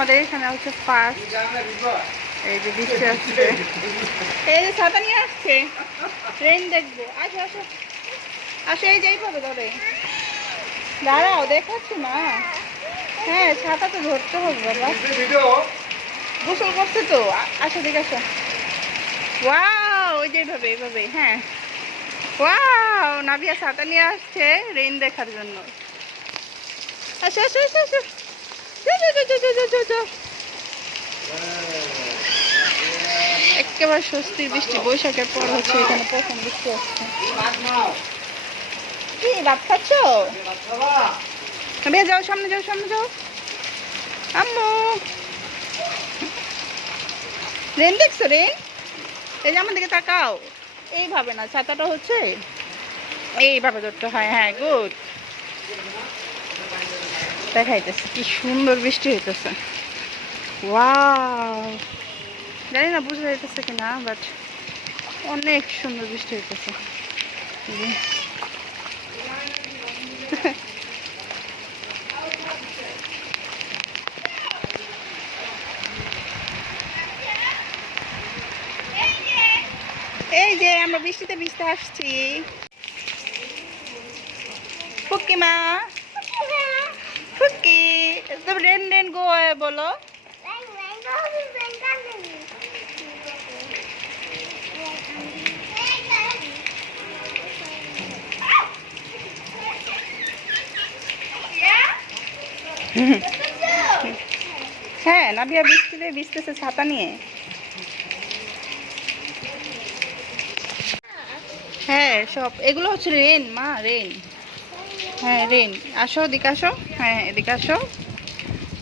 আমাদের এখানে হচ্ছে ফার্স্ট এই যে বৃষ্টি আসছে, এই যে ছাতা নিয়ে আসছে, ট্রেন দেখবো। আসো আসো আসো, এই যেই পাবে ধরে দাঁড়াও, দেখাচ্ছি না। হ্যাঁ, ছাতা তো ধরতে হবে বাবা, গোসল করছে তো। আসো দেখে আসো। ওয়াও, ওই যে এইভাবে এইভাবে, হ্যাঁ। ওয়াও, নাবিয়া ছাতা নিয়ে আসছে রেইন দেখার জন্য। আসো আসো আসো আসো, একেবারে স্বস্তির বৃষ্টি। বৈশাখের পর হচ্ছে এখানে প্রথম বৃষ্টি আসছে। কি ভাত খাচ্ছ? বেয়ে যাও, সামনে যাও, সামনে যাও। আম্মু, রেন দেখছো? রেন, এই যে আমার দিকে তাকাও। এইভাবে না, ছাতাটা হচ্ছে এইভাবে ধরতে হয়। হ্যাঁ, গুড। দেখাইতেছে কি সুন্দর বৃষ্টি হইতেছে। ওয়াও, জানি না বুঝা যাইতেছে কিনা, বাট অনেক সুন্দর বৃষ্টি হইতেছে। এই যে আমরা বৃষ্টিতে ভিজতে আসছি। ফুকি মা, ফুকি, তুমি রেন রেন গো বলো। হ্যাঁ, নাবিয়া বৃষ্টিতে ভিজতেছে ছাতা নিয়ে। হ্যাঁ, সব এগুলো হচ্ছে রেন মা, রেন। হ্যাঁ, রেন। আসো, এদিকে আসো। হ্যাঁ, এদিকে আসো।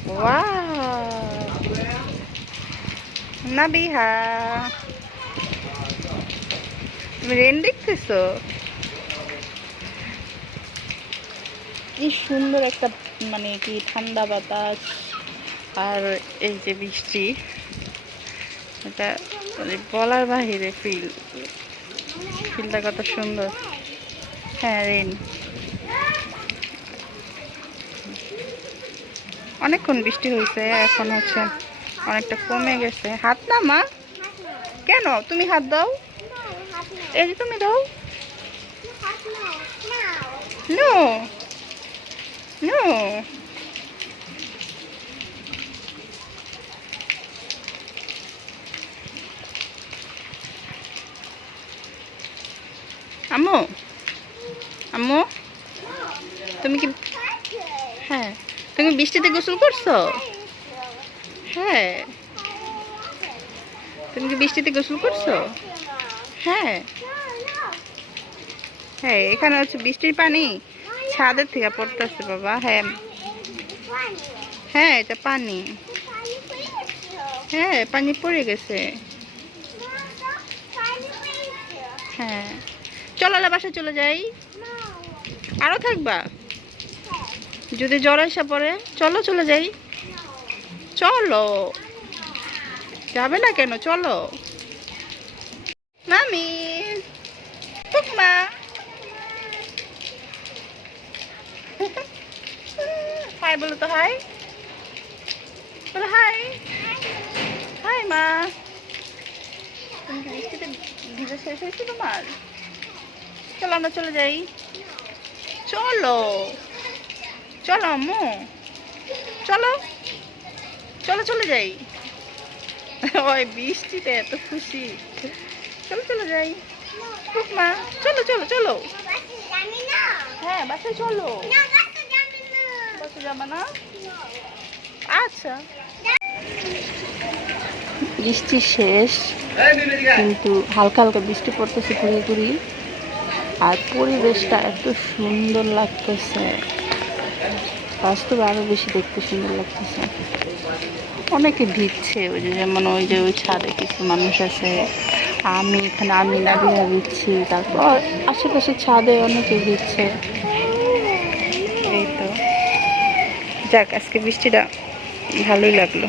ওয়াও, নাবিহা, তুমি রেন দেখতেছো? কি সুন্দর একটা, মানে কি ঠান্ডা বাতাস আর এই যে বৃষ্টি, এটা মানে বলার বাহিরে ফিলটা কত সুন্দর। হ্যাঁ, রেন। অনেকক্ষণ বৃষ্টি হয়েছে, এখন হচ্ছে অনেকটা কমে গেছে। হাত না মা, কেন? তুমি হাত দাও, এই যে তুমি দাও। নো নো, আম্মু, আম্মু, তুমি কি, হ্যাঁ, তুমি বৃষ্টিতে গোসল করছো? হ্যাঁ, তুমি কি বৃষ্টিতে গোসল করছো? হ্যাঁ হ্যাঁ, এখানে হচ্ছে বৃষ্টির পানি ছাদের থেকে পড়তেছে বাবা। হ্যাঁ হ্যাঁ, এটা পানি। হ্যাঁ, পানি পড়ে গেছে। হ্যাঁ, চলো বাসায় চলে যাই। আরো থাকবা? যদি জ্বর আসা পড়ে, চলো চলে যাই। চলো, যাবে না কেন? চলো মামি, মা, হাই বলো তো, হাই বলো, হাই। হাই মা, তুমি কি বৃষ্টিতে ভিজে শেষ হয়েছে তোমার? চলো আমরা চলে যাই। চলো চলো আম্মু, চলো চলো চলে যাই। ওই বৃষ্টিতে এত খুশি। চলো চলে যাই। মা, চলো চলো চলো। হ্যাঁ, বাসায় চলো। বাসায় যাবা না? আচ্ছা। বৃষ্টি শেষ, কিন্তু হালকা হালকা বৃষ্টি পড়তেছে ঘুরিয়ে ঘুরিয়ে, আর পরিবেশটা এত সুন্দর লাগতেছে, বাস্তবে আরো বেশি দেখতে সুন্দর লাগতেছে। অনেকে ভিজছে, ওই যে যেমন ওই যে ওই ছাদে কিছু মানুষ আছে, আমি এখানে আমি নাবিয়া ভিজছি, তারপর আশেপাশে ছাদে অনেকে ভিজছে। এই তো, যাক, আজকে বৃষ্টিটা ভালোই লাগলো।